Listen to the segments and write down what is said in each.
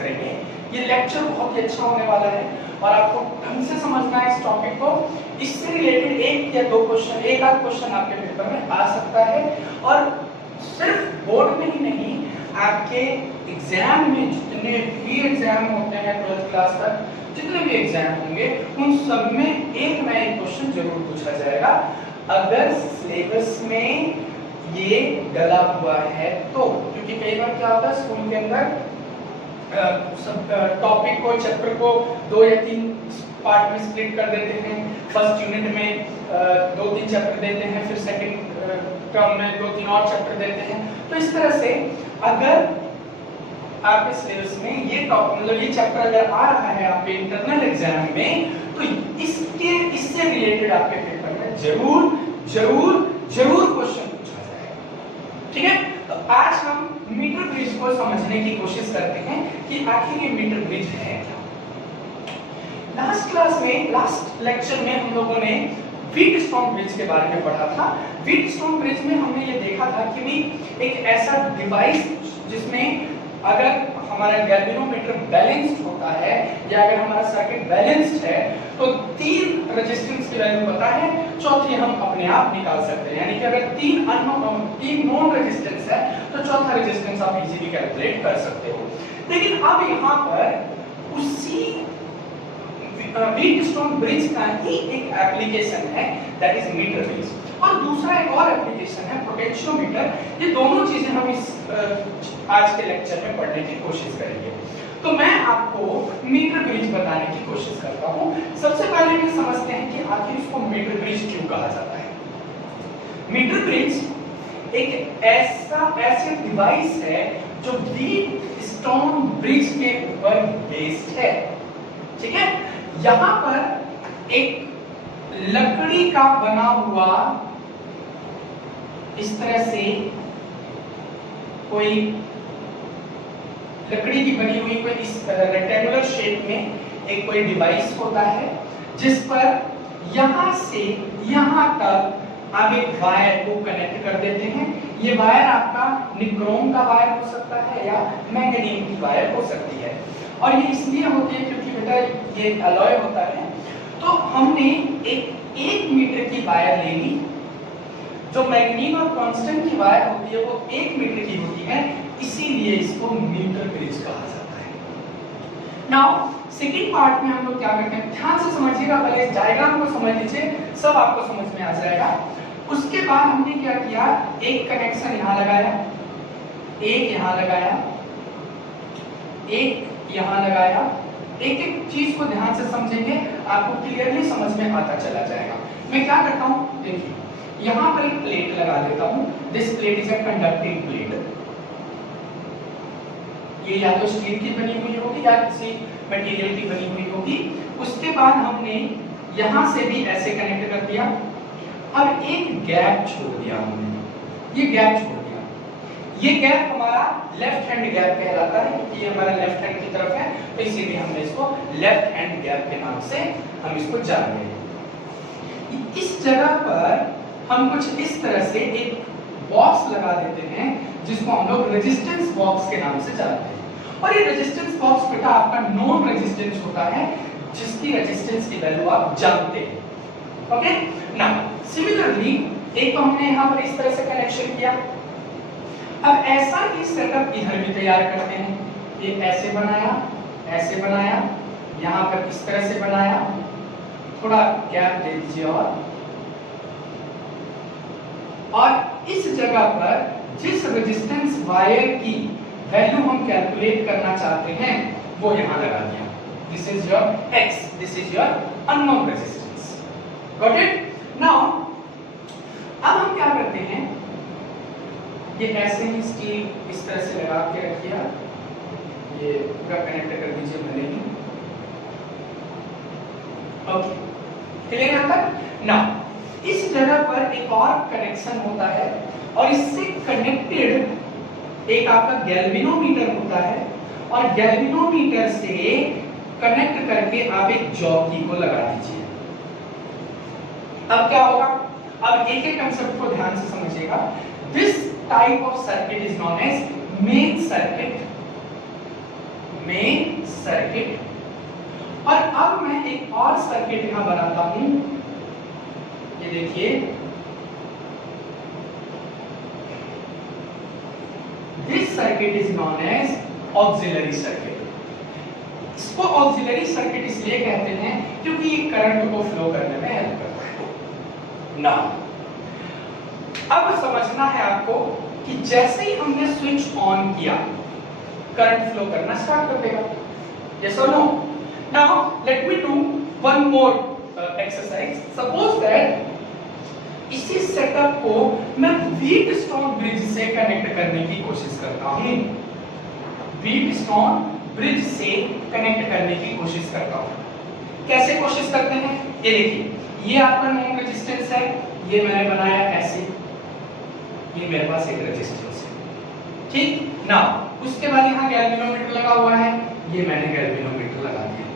करेंगे। ये लेक्चर बहुत ही अच्छा होने वाला है और आपको ढंग से समझना है इस टॉपिक को। इससे रिलेटेड एक या दो क्वेश्चन, एक आध क्वेश्चन आपके पेपर में आ सकता है और सिर्फ बोर्ड में ही नहीं, आपके एग्जाम में जितने भी एग्जाम होते हैं 12th क्लास तक, जितने भी एग्जाम होंगे उन सब में एक ना एक क्वेश्चन जरूर पूछा जाएगा। अगर सिलेबस में ये डला हुआ है तो, क्योंकि कई बार क्या होता है स्कूल के अंदर सब टॉपिक को, चैप्टर को 2 या 3 पार्ट में स्प्लिट कर देते हैं। फर्स्ट यूनिट में 2-3 चैप्टर देते हैं, फिर सेकंड टर्म में 2-3 और चैप्टर देते हैं। तो इस तरह से अगर आपके सिलेबस में ये टॉपिक, मतलब ये चैप्टर अगर आ रहा है आपके इंटरनल एग्जाम में, तो इससे रिलेटेड आपके पेपर में जरूर जरूर जरूर क्वेश्चन पूछा जाएगा। ठीक है, तो आज हम मीटर ब्रिज को समझने की कोशिश करते हैं कि आखिर ये मीटर ब्रिज है क्या। लास्ट क्लास में, लास्ट लेक्चर में हम लोगों ने व्हीटस्टोन ब्रिज के बारे में पढ़ा था। व्हीटस्टोन ब्रिज में हमने ये देखा था कि भी एक ऐसा डिवाइस जिसमें अगर हमारा गैल्वेनोमीटर बैलेंस्ड होता है या अगर हमारा सर्किट बैलेंस्ड है तो 3 रेजिस्टेंस की वैल्यू पता है, चौथी हम अपने आप निकाल सकते हैं। यानी कि अगर 3 नॉन रेजिस्टेंस है तो चौथा रेजिस्टेंस आप इजीली कैलकुलेट कर सकते हो। लेकिन अब यहाँ पर उसी व्हीटस्टोन ब्रिज का ही एक एप्लीकेशन है, दैट इज मीटर ब्रिज, और दूसरा एक और एप्लीकेशन है पोटेंशियोमीटर। ये दोनों चीजें हम इस आज के लेक्चर में पढ़ने की कोशिश करेंगे। तो मैं आपको मीटर ब्रिज बताने की कोशिश करता हूँ। सबसे पहले ये समझते हैं कि आखिर इसको मीटर ब्रिज क्यों कहा जाता है। मीटर ब्रिज एक ऐसे डिवाइस है जो व्हीटस्टोन ब्रिज के ऊपर बेस्ड है। ठीक है, यहाँ पर एक लकड़ी का बना हुआ इस तरह से कोई लकड़ी की बनी हुई कोई इस रेक्टेंगुलर शेप में एक कोई डिवाइस होता है जिस पर यहां से यहां तक आप एक वायर को कनेक्ट कर देते हैं। ये वायर आपका निक्रोम का वायर हो सकता है या मैग्नीशियम की वायर हो सकती है, और ये इसलिए होती है क्योंकि बेटा ये अलॉय होता है। तो हमने एक 1 मीटर की वायर ले ली, जो मैग्नीशियम और कांस्टेंट की वायर होती है वो 1 मीटर की होती है, इसीलिए इसको मीटर ब्रिज कहा जाता है। नाउ सेकंड पार्ट में हम लोग क्या करते हैं, ध्यान से समझिएगा, पहले इस डायग्राम को समझ लीजिए, सब आपको समझ में आ जाएगा। उसके बाद हमने क्या किया, एक कनेक्शन यहाँ लगाया, एक यहाँ लगाया, एक यहाँ लगाया। एक एक चीज को ध्यान से समझेंगे, आपको क्लियरली समझ में आता चला जाएगा। मैं क्या करता हूँ, देखिए यहाँ पर एक प्लेट लगा देता हूँ। This plate is a conducting plate. ये या तो स्टील की बनी हुई होगी या किसी मटेरियल की बनी हुई होगी। उसके बाद हमने यहाँ से भी ऐसे कनेक्ट कर दिया। अब एक गैप छोड़ दिया हमने, ये गैप छोड़ दिया। ये गैप हमारा लेफ्ट हैंड गैप कहलाता है क्योंकि ये हमारा लेफ्ट हैंड की तरफ है, तो इसीलिए हमने इसको लेफ्ट हैंड गैप के नाम से हम इसको जानते हैं। इस जगह पर हम कुछ इस तरह से एक बॉक्स लगा देते हैं जिसको हम लोग रेजिस्टेंस बॉक्स के नाम से जानते हैं। और ये रेजिस्टेंस बॉक्स बेटा आपका नॉन रेजिस्टेंस होता है, जिसकी रेजिस्टेंस की वैल्यू आप जानते हैं। ओके, नाउ सिमिलरली एक तो हमने यहाँ पर इस तरह से कनेक्शन किया। अब ऐसा ही सेटअप इधर भी तैयार करते हैं। ये ऐसे बनाया, यहाँ पर इस तरह से बनाया, थोड़ा गैप दे दीजिए और इस जगह पर जिस रेजिस्टेंस वायर की वैल्यू हम कैलकुलेट करना चाहते हैं वो यहाँ लगा दिया। This is your x, this is your unknown resistance. Got it? Now अब हम क्या करते हैं, ये ऐसे ही स्टील इस तरह से लगा के रखिए, ये पूरा कनेक्ट कर दीजिए भले ही। ओके, क्लियर यहाँ तक? नाउ इस जगह पर एक और कनेक्शन होता है और इससे कनेक्टेड एक आपका गैल्वेनोमीटर होता है, और गैल्वेनोमीटर से कनेक्ट करके आप एक जॉकी को लगा दीजिए। अब क्या होगा, अब एक एक कंसेप्ट को ध्यान से समझिएगा। This type of circuit is known as main circuit. Main circuit. और अब मैं एक और सर्किट यहां बनाता हूं, ये देखिए, this circuit is known as auxiliary circuit. इसको ऑक्सिलरी सर्किट इसलिए कहते हैं क्योंकि ये करंट को फ्लो करने में हेल्प करता है ना। अब समझना है आपको कि जैसे ही हमने स्विच ऑन किया करंट फ्लो करना स्टार्ट कर देगा। यस और no? Now let me do one more exercise. Suppose that इसी सेटअप को मैं व्हीटस्टोन ब्रिज से कनेक्ट करने की कोशिश करता हूं। व्हीटस्टोन ब्रिज से कनेक्ट करने की कोशिश करता हूं। कैसे कोशिश करते हैं? ये देखिए, ये आपका नॉन रेजिस्टेंस है, ये मैंने बनाया ऐसे, ये मेरे पास एक रेजिस्टेंस है, ठीक ना। उसके बाद यहाँ गैल्वेनोमीटर लगा हुआ है, ये मैंने गैल्वेनोमीटर लगा दिया।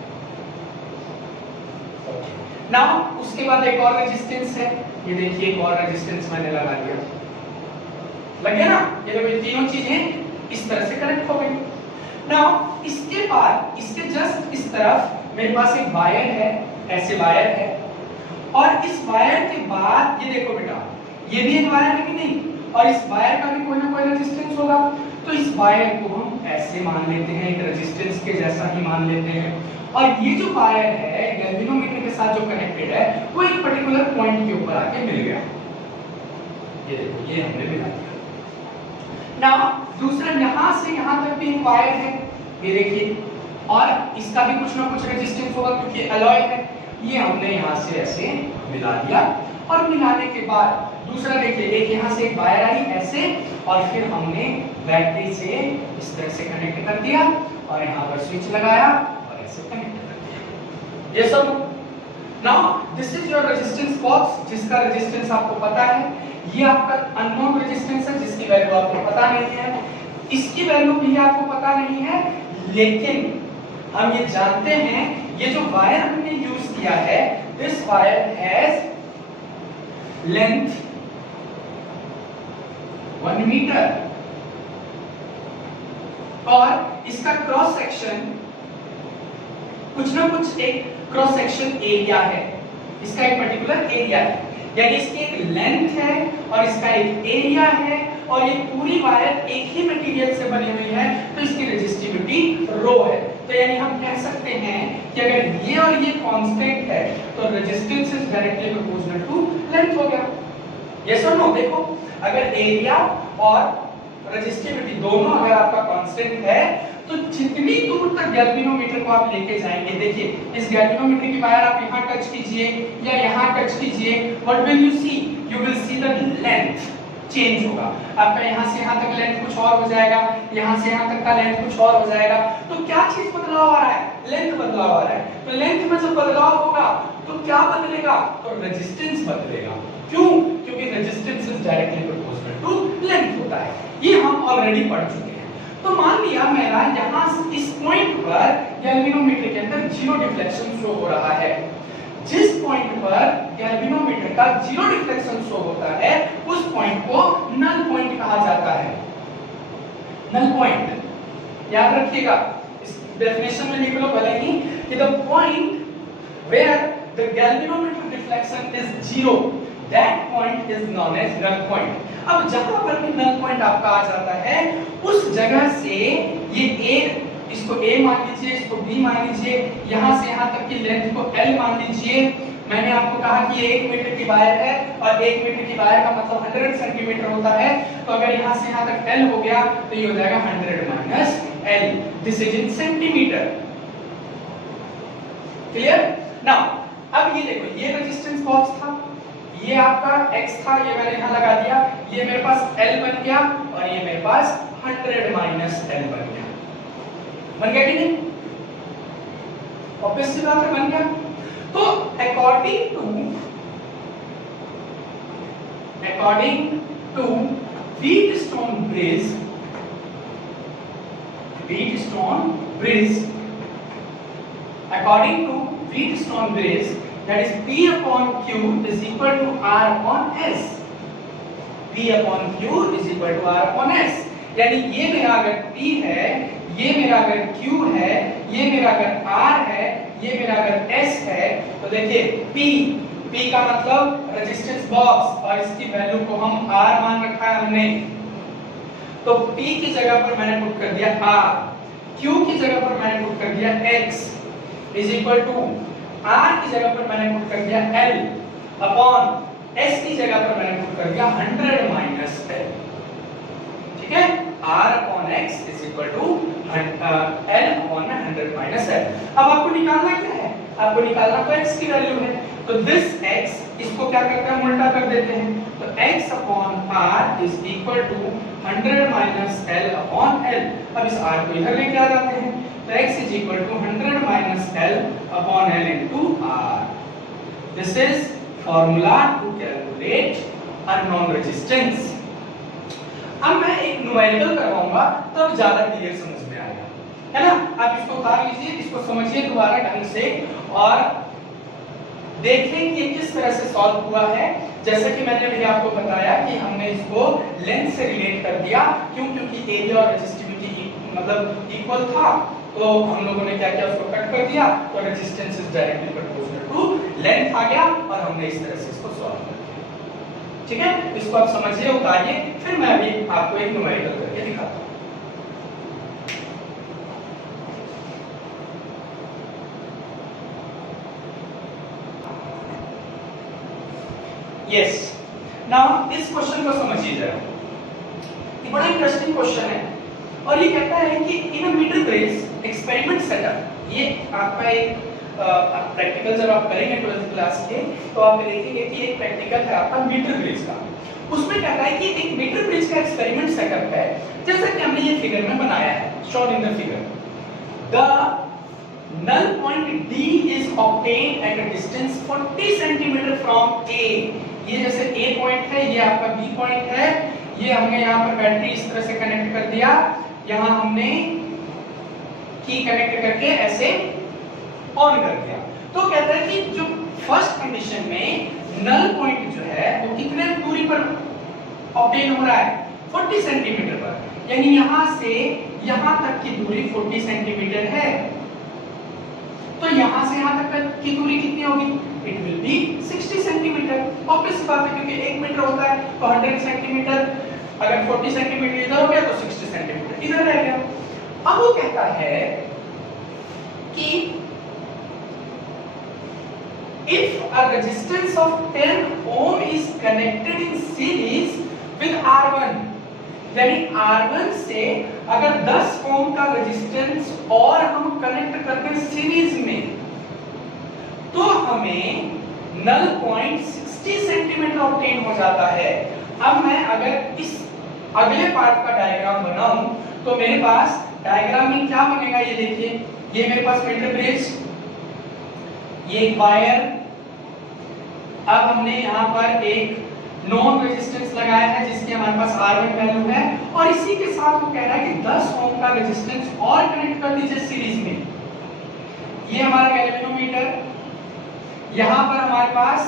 नाउ उसके बाद एक और रेजिस्टेंस है, ये देखिए एक और रेजिस्टेंस मैंने लगा दिया। लग गया ना? ये देखो तीनों चीजें इस तरह से कनेक्ट हो गई। नाउ इसके बाद इसके जस्ट इस तरफ मेरे पास एक वायर है, ऐसे वायर है, और इस वायर के बाद ये देखो बेटा, ये भी एक वायर है कि नहीं, और इस वायर का भी कोई ना कोई रेजिस्टेंस होगा। तो इस वायर को हम ऐसे मान लेते हैं, एक रेजिस्टेंस के जैसा ही मान लेते हैं। और ये जो वायर है गैल्वेनोमीटर के साथ जो कनेक्टेड है, वो एक पर्टिकुलर पॉइंट के ऊपर आके मिल गया। ये देखो, ये हमने मिला दिया। नाउ दूसरा, यहां से यहां तक भी एक वायर है, ये देखिए, और इसका भी कुछ ना कुछ रेजिस्टेंस होगा क्योंकि एलॉय है। ये हमने यहां से ऐसे मिला दिया, और मिलाने के बाद दूसरा देखिए, एक यहां से एक वायर आई ऐसे, और फिर हमने बैटरी से इस तरह से कनेक्ट कर दिया, और यहां पर स्विच लगाया और ऐसे कनेक्ट कर दिया। ये सब। Now this is your resistance box, जिसका रेजिस्टेंस आपको पता है। ये आपका अननोन रेजिस्टेंस है, जिसकी वैल्यू आपको पता नहीं है। इसकी वैल्यू भी आपको पता नहीं है, लेकिन हम ये जानते हैं, ये जो वायर हमने यूज किया है, this wire has length 1 metre, और इसका क्रॉस सेक्शन कुछ ना कुछ एक क्रॉस सेक्शन एरिया है, इसका एक पर्टिकुलर एरिया है, यानी इसकी एक लेंथ है और इसका एक एरिया है, और ये पूरी वायर एक ही मटेरियल से बनी हुई है, तो इसकी रेजिस्टिविटी रो है। तो यानी हम कह सकते हैं कि अगर ये और ये कांस्टेंट है, तो resistance is directly proportional to length हो गया। यस और नो? देखो, अगर एरिया और रेजिस्टिविटी दोनों अगर आपका कांस्टेंट है, तो जितनी दूर तक गैल्वेनोमीटर को आप लेके जाएंगे, देखिए इस गैल्वेनोमीटर की वायर आप यहां टच कीजिए या यहां टच कीजिए, what will you see? You will see the length change होगा। आपका यहां से यहां तक लेंथ कुछ और हो जाएगा, यहां से यहां तक का लेंथ कुछ और हो जाएगा। तो क्या चीज बदलाव आ रहा है? लेंथ बदलाव आ रहा है। तो लेंथ में जब बदलाव होगा तो क्या बदलेगा? तो रेजिस्टेंस बदलेगा। क्यों? क्योंकि resistance is directly proportional to length होता है। ये हम ऑलरेडी पढ़ चुके हैं। तो मान लिया मेरा यहां इस पॉइंट पर गैल्वेनोमीटर के अंदर जीरो डिफ्लेक्शन शो हो रहा है। जिस पॉइंट पर गैल्वेनोमीटर का जीरो डिफ्लेक्शन शो होता है, उस पॉइंट को नल पॉइंट कहा जाता है। नल पॉइंट याद रखिएगा, इस डेफिनेशन में लिख लो भले ही कि the point where the galvanometer deflection is zero, that point is known as null point. अब जहां पर भी नल पॉइंट आपका आ जाता है, उस जगह से ये ए, इसको a मान लीजिए, इसको b मान लीजिए, यहां से यहां तक की लेंथ को l मान लीजिए। मैंने आपको कहा कि ये 1 मीटर की वायर है, और 1 मीटर की वायर का मतलब 100 सेंटीमीटर होता है। तो अगर यहां से यहां तक l हो गया, तो ये हो जाएगा 100 minus l। This is in centimetre. Clear? Now अब ये देखो, ये रेजिस्टेंस बॉक्स था, ये आपका x था, ये मैंने यहां लगा दिया, ये मेरे पास l बन गया, और ये मेरे पास 100 माइनस l बन गया। बन गया कि नहीं? ऑब्वियसली बात है, बन गया। तो according to Wheatstone bridge, that is P upon Q is equal to R upon S. P upon Q is equal to R upon S. यानी ये मेरा अगर P है, ये मेरा अगर Q है, ये मेरा अगर R है, ये मेरा अगर S है, तो देखिए P का मतलब रेजिस्टेंस बॉक्स और इसकी वैल्यू को हम R मान रखा है हमने, तो P की जगह पर मैंने पुट कर दिया R, Q की जगह पर मैंने पुट कर दिया X is equal to R की जगह पर मैंने पुट कर दिया L अपॉन S की जगह पर मैंने पुट कर दिया 100 माइनस L, ठीक है। R upon X is equal to L upon 100 minus L। अब आपको निकालना क्या है, आपको निकालना तो X की वैल्यू है, तो दिस X इसको क्या करते हैं, उल्टा कर देते हैं, तो X upon R is equal to 100 minus L upon L। अब इस R को इधर लेके आ जाते हैं, तो X is equal to 100 minus L upon L into R। This is formula to calculate unknown resistance. अब मैं एक न्यूमेरिकल करवाऊंगा तो अब ज्यादा क्लियर समझ में आएगा, है ना। आप इसको उतार लीजिए, इसको समझिए दोबारा ढंग से और देखें कि ये किस तरह से सॉल्व हुआ है। जैसा कि मैंने अभी आपको बताया कि हमने इसको लेंथ से रिलेट कर दिया, क्यों, क्योंकि एरिया और रेजिस्टिविटी मतलब इक्वल था, तो हम लोगों ने क्या किया, उसको कट कर दिया, तो resistance is directly proportional to length आ गया और हमने इस तरह से इसको सॉल्व कर दिया, ठीक है। इसको आप समझिए, उतारिए, फिर मैं अभी आपको एक न्यूमेरिकल करके दिखाता हूं। यस, नाउ इस क्वेश्चन को समझिए जरा, ये बड़ा इंटरेस्टिंग क्वेश्चन है और ये कहता है कि इन a metre bridge experiment setup, ये आपका एक प्रैक्टिकल जब आप करेंगे 12th क्लास के, तो आप देखेंगे कि एक प्रैक्टिकल है आपका मीटर ब्रिज का। उसमें कहता है कि एक मीटर ब्रिज का एक्सपेरिमेंट सेटअप है, जैसा कि हमने ये फिगर में बनाया है, shown in the figure. The null point D is obtained at a distance 40 cm from A। ये जैसे A पॉइंट है, ये आपका B पॉइंट है, ये हमने यहाँ पर बैटरी इस तरह से कनेक्ट कर दिया, यहाँ हमने की कनेक्ट करके ऐसे ऑन कर दिया। तो कहता है कि जो फर्स्ट कंडीशन में नल पॉइंट जो है वो कितने दूरी पर ऑब्टेन हो रहा है, 40 सेंटीमीटर पर, यानी यहाँ से यहाँ तक की दूरी 40 सेंटीमीटर है। तो यहाँ से यहाँ तक की दूरी कितनी होगी, it will B 60 centimetre. Obvious बात है, क्योंकि 1 मीटर होता है तो 100 सेंटीमीटर, अगर 40 सेंटीमीटर इधर हो गया तो 60 सेंटीमीटर इधर रह गया। अब वो कहता है कि if a resistance of 10 ohm is connected in series with R1, यानी R1 से अगर 10 ओम का रेजिस्टेंस और हम कनेक्ट करते हैं सीरीज में, तो हमें नल पॉइंट 60 सेंटीमीटर ऑब्टेन हो जाता है। अब मैं अगर इस अगले पार्ट का डायग्राम बनाऊं तो मेरे पास डायग्राम में क्या बनेगा, ये देखिए, ये मेरे पास मीटर ब्रिज, ये वायर, अब हमने यहाँ पर एक नॉन रेजिस्टेंस लगाया है जिसकी हमारे पास R1 वैल्यू है, और इसी के साथ वो कह रहा है कि 10 ओम का रेजिस्टेंस और कनेक्ट कर दीजिए सीरीज में। ये हमारा गैल्वेनोमीटर, यहाँ पर हमारे पास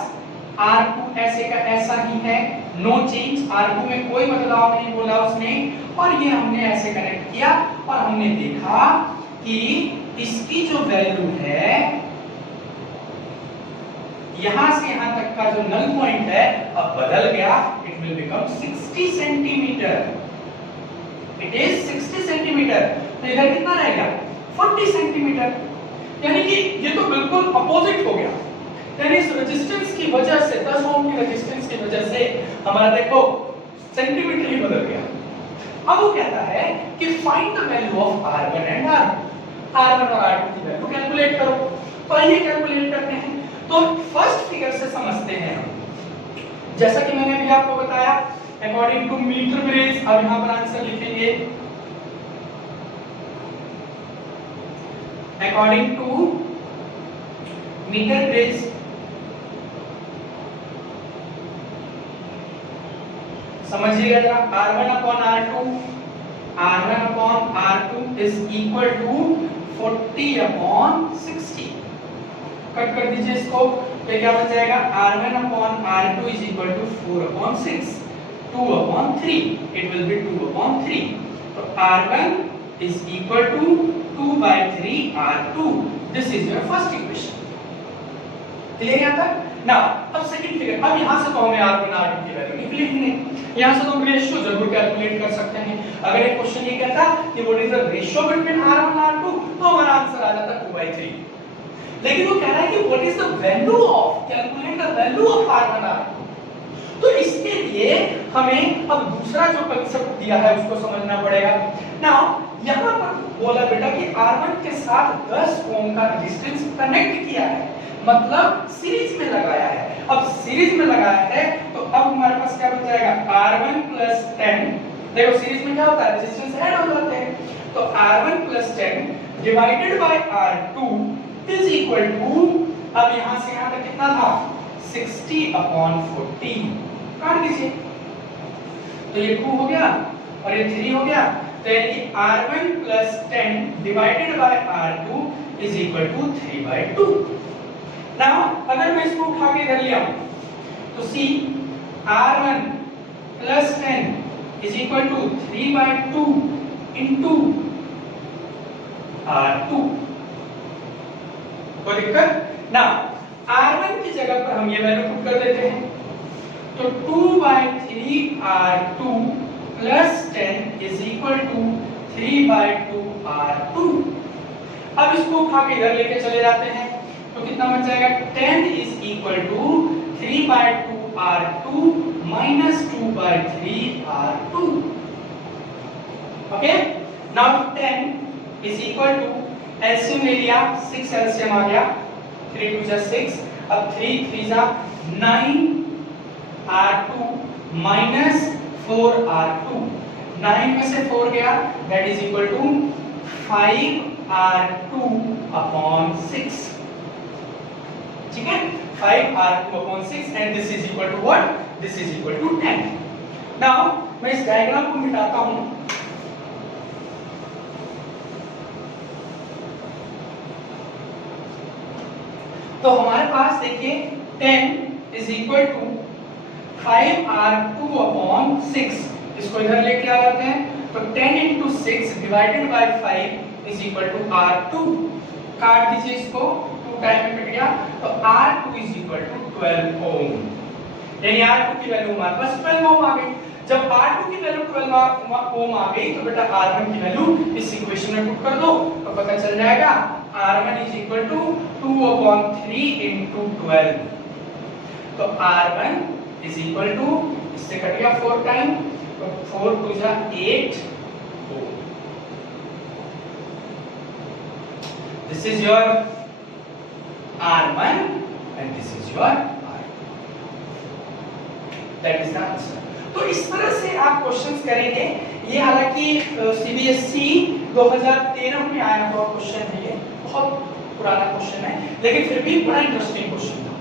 R2 ऐसे का ऐसा ही है, नो चेंज, R2 में कोई बदलाव नहीं बोला उसने, और ये हमने ऐसे कनेक्ट किया और हमने देखा कि इसकी जो वैल्यू है यहां से यहां तक का जो नल पॉइंट है अब बदल गया, it will become 60 centimetre, it is 60 centimetre. तो इधर कितना रह गया, 40 सेंटीमीटर, यानी कि ये तो बिल्कुल अपोजिट हो गया, यानी इस रेजिस्टेंस की वजह से, 10 ओम की रेजिस्टेंस की वजह से हमारा देखो सेंटीमीटर ही बदल गया। अब वो कहता है कि find the value of R1 and R1 और R2 की वैल्यू कैलकुलेट करो। तो आइए कैलकुलेट करते हैं। तो फर्स्ट फिगर से समझते हैं हम, जैसा कि मैंने अभी आपको बताया, अकॉर्डिंग टू मीटर ब्रिज, अब यहां पर आंसर लिखेंगे अकॉर्डिंग टू मीटर ब्रिज, समझिएगा जरा, R1 upon R2, R1 upon R2 is equal to 40 upon 60। Cut कर दीजिए इसको, तो क्या बन जाएगा, R1 upon R2 is equal to 4 upon 6, 2 upon 3, it will be 2 upon 3। तो R1 is equal to 2 by 3 R2. This is your first equation. Clear यहाँ तक? Now, अब सेकंड फिगर, अब यहाँ से तो हमें R1 R2 की वैल्यू निकली ही नहीं, यहाँ से तो हम रेशियो जरूर कैलकुलेट कर सकते हैं। अगर एक क्वेश्चन ये कहता कि what is the ratio between R1 R2, तो हमारा आंसर आ जाता 2 by 3। लेकिन वो कह रहा है कि what is the value of, calculate the value of R1 R2। तो इसके लिए हमें अब दूसरा जो कांसेप्ट दिया है उसको समझना पड़ेगा। नाउ यहाँ पर बोला बेटा कि R1 के साथ 10 ओम का रेजिस्टेंस कनेक्ट किया है, मतलब सीरीज में लगाया है। अब सीरीज में लगाया है तो अब हमारे पास क्या बच जाएगा, R1 plus 10। देखो सीरीज में क्या होता है, रेजिस्टेंस ऐड हो जाते हैं, तो R1 plus 10 divided by R2 is equal to, अब यहाँ से यहाँ तक कितना था, 60/40 काट दीजिए, तो ये 2 हो गया और ये 3 हो गया, तो यानी कि R1 plus 10 divided by R2 is equal to 3/2। Now अगर मैं इसको उठा के इधर ले आऊं तो see R1 plus 10 is equal to 3/2 into R2। कोई दिक्कत? नाउ R1 की जगह पर हम ये वैल्यू पुट कर देते हैं, तो 2/3 R2 plus 10 is equal to 3/2 R2। अब इसको उठा के इधर लेके चले जाते हैं तो कितना बच जाएगा, 10 is equal to 3/2 R2 minus 2/3 R2। Okay, now 10 is equal to, LCM ले लिया, 6 एलसीएम आ गया, 3 2 जा 6, अब 3 3 जा 9 R2 minus 4 R2, 9 में से 4 गया, that is equal to 5 R2 upon 6। ठीक है, 5 R2 upon 6 and this is equal to what? This is equal to 10। Now मैं इस डायग्राम को मिटाता हूं, तो हमारे पास देखिए 10 is equal to 5 R2 upon 6, इसको इधर लेके आ जाते हैं, तो 10 into 6 divided by 5 is equal to R2। काट दीजिए इसको, 2 टाइम में कट गया, तो R2 is equal to 12 ओम, यानी R2 की वैल्यू हमारे पास 12 ओम आ गई। जब R2 की वैल्यू 12 ओम आ गई तो बेटा R1 की वैल्यू इस इक्वेशन में पुट कर दो, तो पता चल जाएगा R1 is equal to 2/3 into 12, तो R1 is equal to, इससे कट गया 4 टाइम, तो 4 2 जा 8 ओम। This is your R1 and this is your R2, that is the answer। तो इस तरह से आप क्वेश्चंस करेंगे। ये हालांकि सीबीएसई 2013 में आया हुआ क्वेश्चन है, ये बहुत पुराना क्वेश्चन है, लेकिन फिर भी बड़ा इंटरेस्टिंग क्वेश्चन था।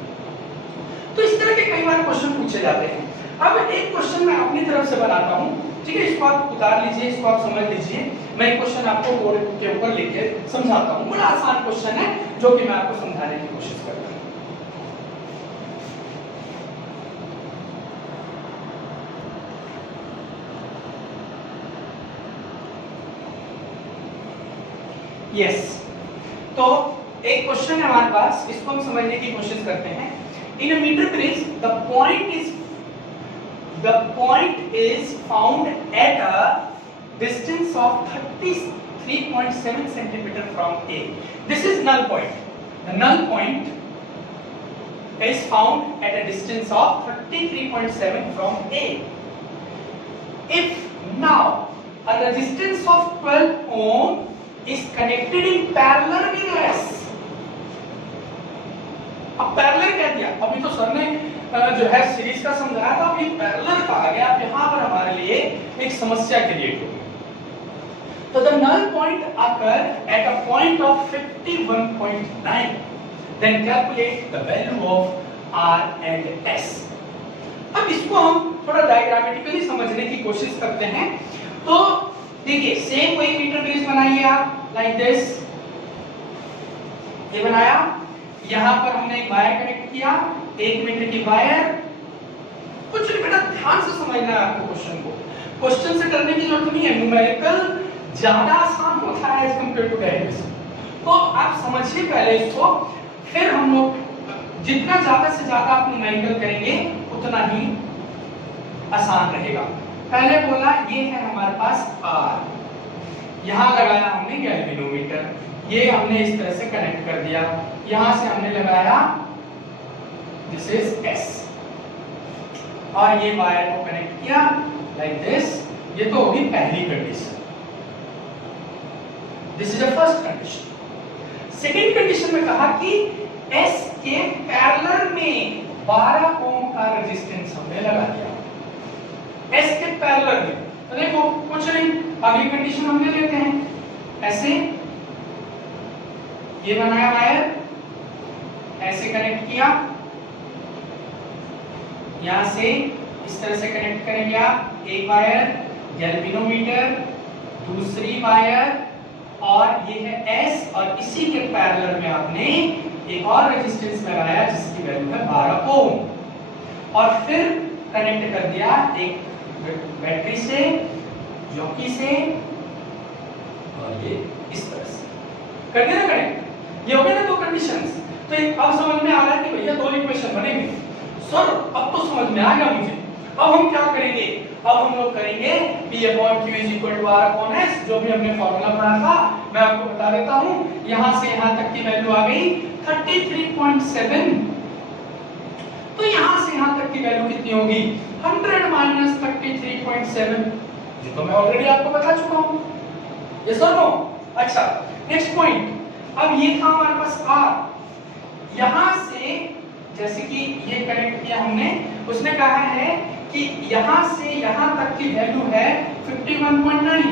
तो इस तरह के कई बार क्वेश्चन पूछे जाते हैं। अब एक क्वेश्चन मैं अपनी तरफ से बनाता हूँ, ठीक है, इसको आप उतार लीजिए, इसको आप समझ लीजिए। मैं एक क्वेश्चन आपको बोर्ड के ऊपर लिख के समझाता हूँ, बड़ा आसान क्वेश्चन है जो कि मैं आपको समझाने की कोशिश करता हूँ। यस, तो एक क्वेश्चन है हमारे पास, इसको हम समझने की कोशिश करते हैं। In a metre bridge the point is found at a distance of 33.7 centimetre from A. This is null point. The null point is found at a distance of 33.7 from A. If now a resistance of 12 ohm is connected in parallel with S। अब parallel कह दिया, अभी तो sir ने जो है series का समझाया था, अभी पैरेलल कहा गया। अब यहाँ पर हमारे लिए एक समस्या क्रिएट होगी। तो the null point occur at a point of 51.9, then calculate the value of R and S। अब इसको हम थोड़ा डायग्रामेटिकली समझने की कोशिश करते हैं। तो देखिए, सेम कोई मीटर ब्रिज बनाइए आप, लाइक दिस, ये बनाया, यहां पर हमने एक वायर कनेक्ट किया, 1 मीटर की वायर। कुछ बेटा ध्यान से समझना है आपको क्वेश्चन को, क्वेश्चन से करने की जरूरत नहीं है, न्यूमेरिकल ज्यादा आसान होता है एज कंपेयर टू डेरिवेशन। तो आप समझिए पहले इसको, फिर हम लोग जितना ज्यादा से ज्यादा आप न्यूमेरिकल करेंगे उतना ही आसान रहेगा। पहले बोला ये है हमारे पास R, यहां लगाया हमने गैल्वेनोमीटर, ये हमने इस तरह से कनेक्ट कर दिया, यहां से हमने लगाया दिस इज S, और ये वायर को कनेक्ट किया लाइक दिस। ये तो होगी पहली condition, this is the first condition. Second condition में कहा कि S के पैरेलल में 12 ओम का रेजिस्टेंस हमने लगा दिया, S के पैरेलल में। तो देखो कुछ नहीं, अगली कंडीशन हम ले लेते हैं, ऐसे ये बनाया वायर, ऐसे कनेक्ट किया, यहां से इस तरह से कनेक्ट करेंगे आप, एक वायर गैल्वेनोमीटर, दूसरी वायर, और ये है S, और इसी के पैरेलल में आपने एक और रेजिस्टेंस लगाया जिसकी वैल्यू है 12 ओम, और फिर कनेक्ट कर दिया एक बैटरी से, जॉकी से, और ये इस तरह से कर दिया ना कनेक्ट। ये हो गए ना दो कंडीशंस। तो अब समझ में आ रहा है कि भैया दो इक्वेशन बनेंगे। सर अब तो समझ में आ गया मुझे। अब हम क्या करेंगे, अब हम लोग करेंगे P/Q = R/S, जो भी हमने फॉर्मूला पढ़ा था मैं आपको बता देता हूं। यहां से यहां तक की वैल्यू आ गई 33.7, तो यहां से यहां तक की वैल्यू कितनी होगी 100 - 33.7, ये तो मैं ऑलरेडी आपको बता चुका हूं। यस और नो? अच्छा नेक्स्ट पॉइंट, अब ये था हमारे पास R, यहां से जैसे कि ये कनेक्ट किया हमने, उसने कहा है कि यहां से यहां तक की वैल्यू है 51.9,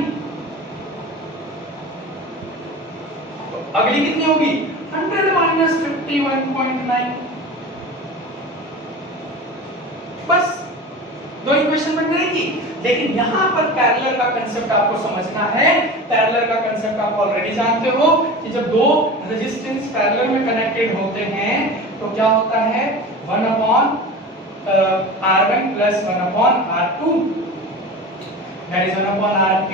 तो अगली कितनी होगी 100 - 51.9, बस दो इक्वेशन बन जाएगी। लेकिन यहां पर पैरेलल का कांसेप्ट आपको समझना है। पैरेलल का कांसेप्ट आप ऑलरेडी जानते हो कि जब दो रेजिस्टेंस पैरेलल में कनेक्टेड होते हैं तो क्या होता है 1/R1 + 1/R2, that is 1/Rp,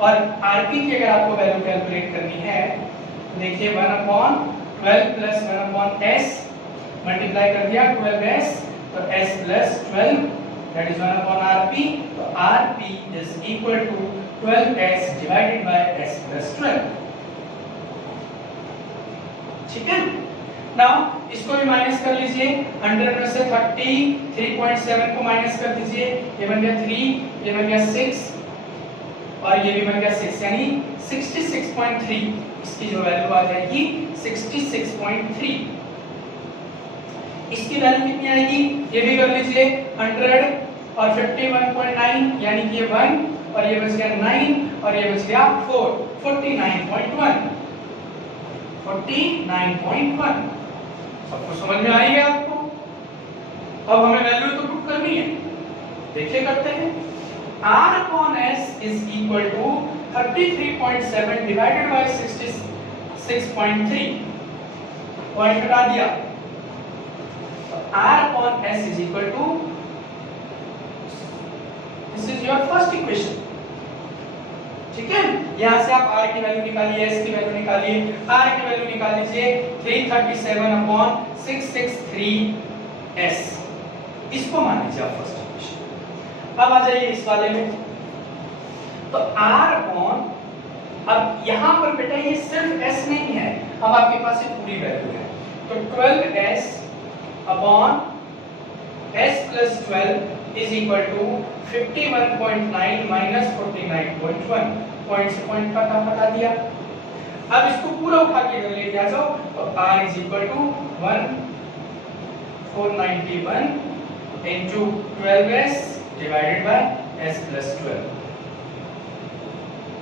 और Rp की अगर आपको वैल्यू कैलकुलेट करनी है तो देखिए 1/12 + 1/S, मल्टीप्लाई कर दिया 12S, तो S + 12 that is 1/Rp, तो Rp is equal to 12S divided by S plus 12, ठीक है। नाउ इसको भी माइनस कर लीजिए, 100 में से 33.7 को माइनस कर दीजिए, ये बन गया 3, ये बन गया 6, और ये भी बन गया 6, यानी 66.3, इसकी जो वैल्यू आ जाएगी 66.3। इसकी वैल्यू कितनी आएगी ये भी कर लीजिए, 100 और 51.9 यानी कि ये 1, और ये बच गया 9, और ये बच गया 4, 49.1, 49.1। सबको समझ में आई है आपको? अब हमें वैल्यू तो पुट करनी है, देखिए करते हैं। R/S is equal to 33.7 divided by 66.3, point हटा दिया, R/S is equal to, this is your first equation, ठीक है। यहां से आप R की वैल्यू निकालिए, S की वैल्यू निकालिए, R की वैल्यू निकाल लीजिए 337/663S, इसको मान लीजिए आप फर्स्ट इक्वेशन। अब आ जाइए इस वाले में, तो R/, अब यहां पर बेटा ये सिर्फ S नहीं है, अब आपके पास ये पूरी वैल्यू है, तो 12S upon S plus 12 is equal to 51.9 minus 49.1, point से पॉइंट हटा दिया। अब इसको पूरा उठा के इधर ले जाओ, तो R is equal to 1491 into 12S divided by S plus 12,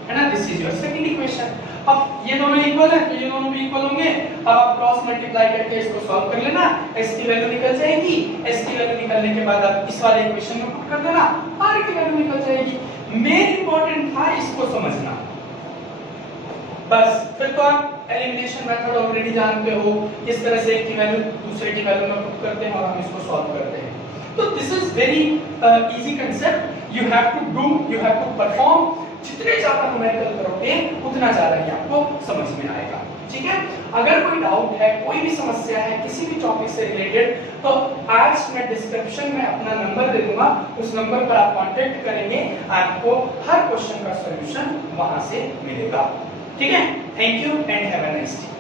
है ना। This is your second equation. अब ये दोनों इक्वल है तो ये दोनों भी इक्वल होंगे। अब आप क्रॉस मल्टीप्लाई करके इसको सॉल्व कर लेना, s की वैल्यू निकल जाएगी, s की वैल्यू निकलने के बाद आप इस वाले इक्वेशन में पुट कर देना, r की वैल्यू निकल जाएगी। मेन इंपॉर्टेंट था इसको समझना, बस। फिर तो आप एलिमिनेशन मेथड ऑलरेडी जानते हो, किस तरह से एक की वैल्यू दूसरे की वैल्यू में पुट करते हैं और हम इसको सॉल्व करते हैं। तो this is very easy concept, you have to do, you have to perform जितने ज्यादा न्यूमेरिकल करोगे उतना ज्यादा ही आपको समझ में आएगा। ठीक है, अगर कोई डाउट है, कोई भी समस्या है किसी भी टॉपिक से रिलेटेड, तो आज मैं डिस्क्रिप्शन में अपना नंबर दे दूंगा, उस नंबर पर आप कांटेक्ट करेंगे, आपको हर क्वेश्चन का सॉल्यूशन वहां से मिलेगा। ठीक है, thank you and have a nice day.